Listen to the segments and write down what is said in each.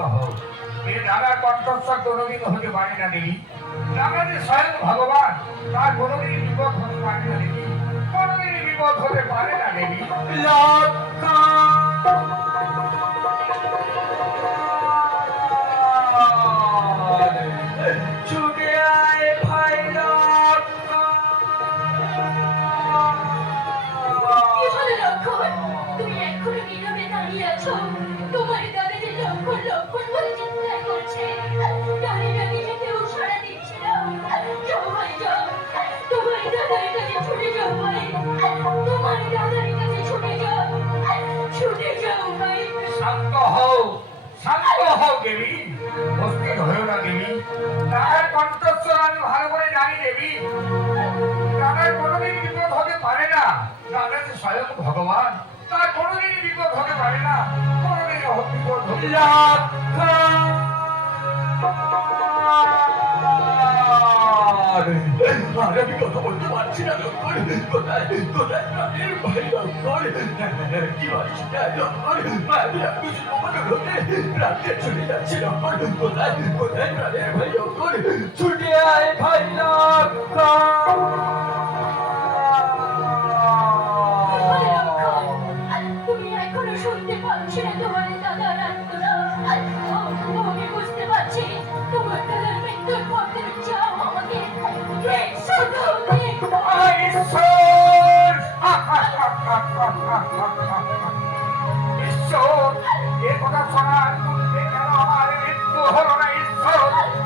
হও। এ কণ্ঠস্বর কোনোদিন হতে পারে না, দেবী। যে স্বয়ং ভগবান, তার কোনোদিনই বিপদ হতে পারে না, দেবী। কোনোদিনই বিপদ হতে পারে না, দেবী। ছুটে দেবী অস্থির হয়েও না দেবী। তার কণ্ঠস্বর আমি ভালো করে জানি দেবী। তাদের কোনোদিন বিপদ হতে পারে না। তাদের যে স্বয়ং ভগবান। তার কোনোদিন বিপদ হতে পারে না। কোনোদিন বিপদ হতে আর আমি কথা বলতে পারছি না কি না লক্ষণ আমি কিছু কমানো ঘটে প্রাণে ছুটে কোথায় কোথায় প্রাণের ভাই লক্ষণ ছুটে আয় ভাই লক্ষণ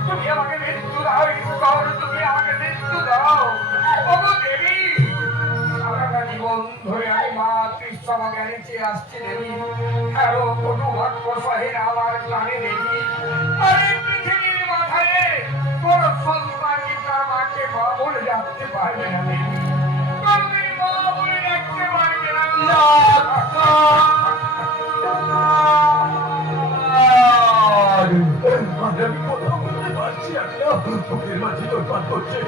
তুমি আমাকে দাও, ঈশ্বর, তুমি আমাকে দাও। ওগো মা কৃষ্ণ আমাকে নিচে আসছে দেবী হ্যাঁ কোনো বাক্য সহে আমার প্রাণে দেবী আরে, পৃথিবীর মাথায় কোন সন্তান তার মাকে মা বলে রাখতে পারবে না না বুকের মাঝে তোর করছে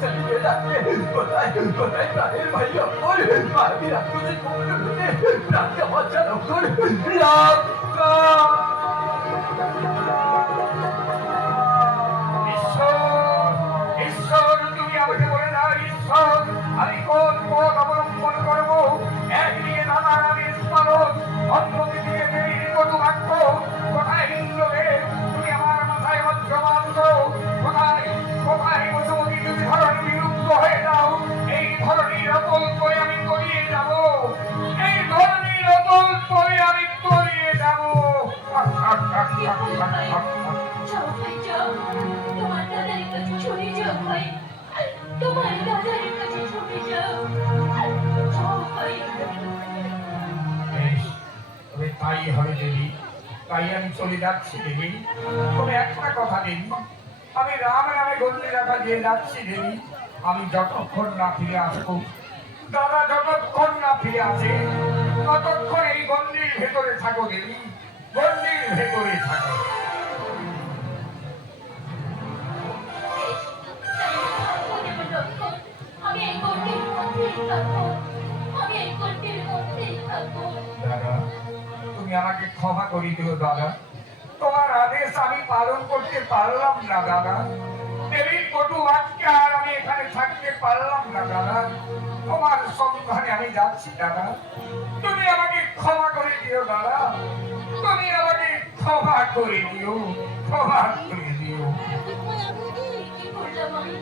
চালিয়ে রাখে কোথায় কোথায় প্রাণের ভাই লক্ষণ আমি রাক্ষসে কমলে ঢুকে প্রাণকে বাঁচা লক্ষণ লক্ষণ ঈশ্বর ঈশ্বর তুমি আমাকে বলে দাও ঈশ্বর আমি কোন পথ অবলম্বন করব একদিকে দাদার আমি অন্যদিকে কোথায় বজ্রমান্ত কোথায় কোথায় বসুমতী তুমি ধরণী বিলুপ্ত হয়ে যাও এই ধরনীর অতল করে আমি তলিয়ে যাব করে যাব তোমার দাদার কাছে ছুটে যাও ভাই তোমার তাই হবে দেবী। তাই আমি চলে যাচ্ছি দেবী। তবে একটা কথা দেবী আমি রাম নামে গন্ডি রাখা দিয়ে যাচ্ছি দেবী। আমি যতক্ষণ না ফিরে আসব দাদা যতক্ষণ না ফিরে আসে ততক্ষণ এই গন্ডির ভেতরে থাকো দেবী গন্ডির ভেতরে থাকো। আমি এই গন্ডির মধ্যেই থাকব আমি এই গন্ডির মধ্যেই থাকব। দাদা তুমি আমাকে ক্ষমা করে দিও, দাদা। তোমার আদেশ আমি পালন করতে পারলাম না, দাদা। দেবীর কটু বাক্যে আর আমি এখানে থাকতে পারলাম না, দাদা। তোমার সন্ধানে আমি যাচ্ছি, দাদা। তুমি আমাকে ক্ষমা করে দিও, দাদা। তুমি আমাকে ক্ষমা করে দিও, ক্ষমা করে দিও। করলাম আমি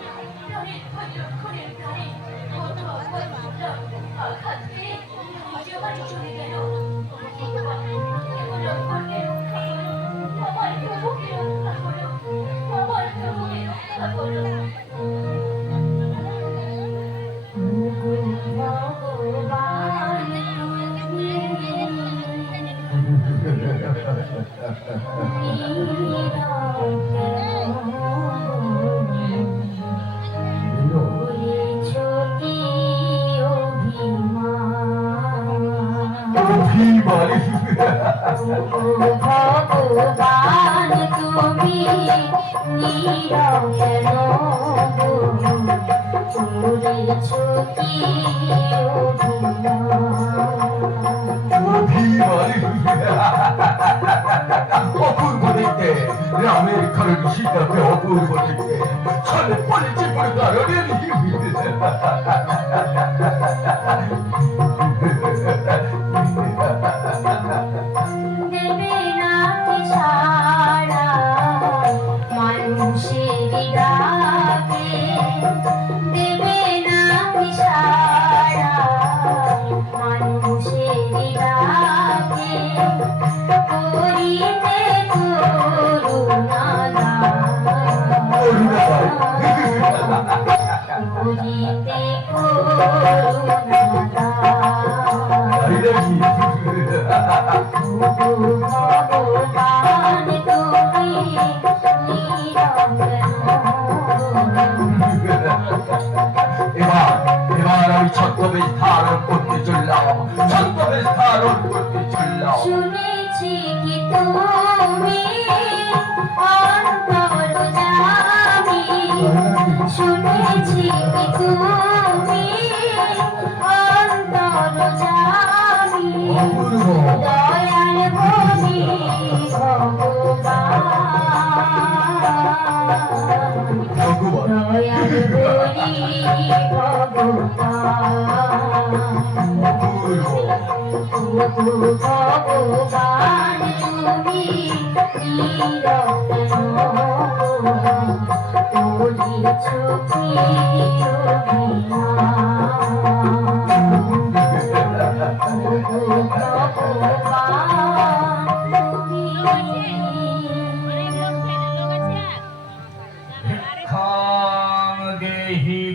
রামের ঘরের সীতাকে অপূর্ব দেখতে ছলে পড়েছে কারণে দেবে এবার এবার আমি ছদ্মবেশ ধারণ করতে চললাম। ছদ্মবেশ ধারণ করতে চললাম। শুনেছি কি তুমি অন্তর জানি শুনেছি কি তুমি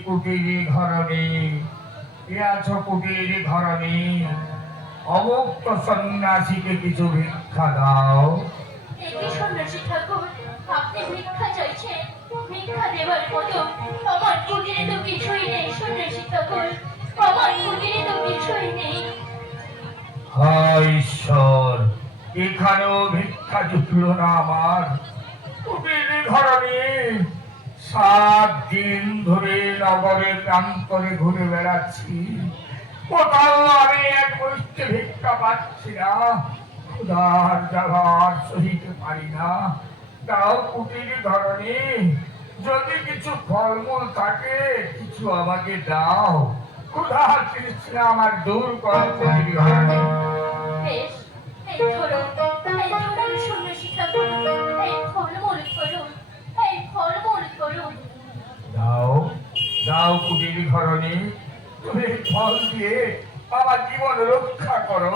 কুটিরি ঘরণী ইয়াছ কুটিরি ঘরণী অমুক্ত সন্ন্যাসীকে কিছু ভিক্ষা দাও। একই সন্ন্যাসী ঠাকুর আপনি ভিক্ষা চাইছেন ভিক্ষা দেওয়ার মতো আমার কুটিরে তো কিছুই নেই সন্ন্যাসী ঠাকুর আমার কুটিরে তো কিছুই নেই ঈশ্বর, এখানেও ভিক্ষা জুটল না আমার। কুটিরি ঘরণী সাত দিন ধরে নগরে প্রান্তরে ঘুরে বেড়াচ্ছি। কোথাও আমি এক ভিক্ষা পাচ্ছি না। ক্ষুধার জ্বালার সহিতে পারি না। তাও কুটিরি ধরনী যদি কিছু ফলমূল থাকে কিছু আমাকে দাও। তৃষ্ণা আমার দূর কর কুটিরি ধরনী বেশ এই ধরুন এই ধরুন সন্ন্যাসী ঠাকুর এই ফলমূল করুন এই ফলমূল করুন দাও দাও কুটিরি ধরনী তুমি ফল দিয়ে আমার জীবন রক্ষা করো।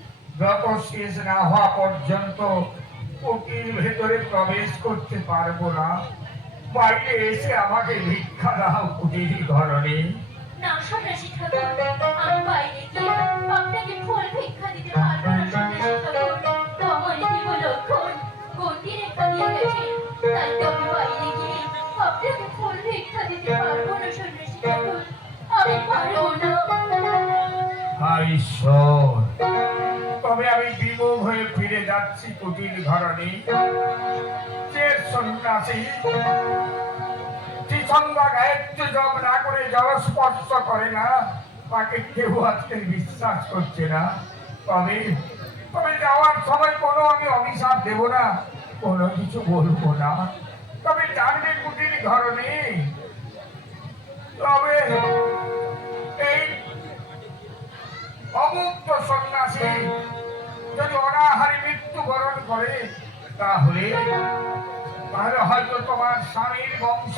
ব্রত শেষ না হওয়া পর্যন্ত কুটির ভেতরে প্রবেশ করতে পারব না বাইরে এসে আমাকে ভিক্ষা দাও কুটির ঘরণী। না সন্ন্যাসী ঠাকুর আমি বাইরে গিয়ে আপনাকে ফল ভিক্ষা দিতে পারব না সন্ন্যাসী ঠাকুর। তো আমার জীব লক্ষণ? গন্ডি রেখা দিয়ে গেছে। তাই তো আমি বাইরে গিয়ে আপনাকে ফল ভিক্ষা দিতে পারব না সন্ন্যাসী ঠাকুর। আমি পারব না। ঈশ্বর! যাচ্ছি কুটির ঘরণী। যে সন্ন্যাসী কোনো কিছু বলব না। তবে জানবে কুটির ঘরণী। তবে এই অমুক্ত সন্ন্যাসী যদি অনাহারে মৃত্যুবরণ করে তাহলে তাহলে হয়তো তোমার স্বামীর বংশ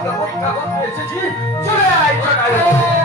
আমরা পরীক্ষা করতে এসেছি। চলে আয়।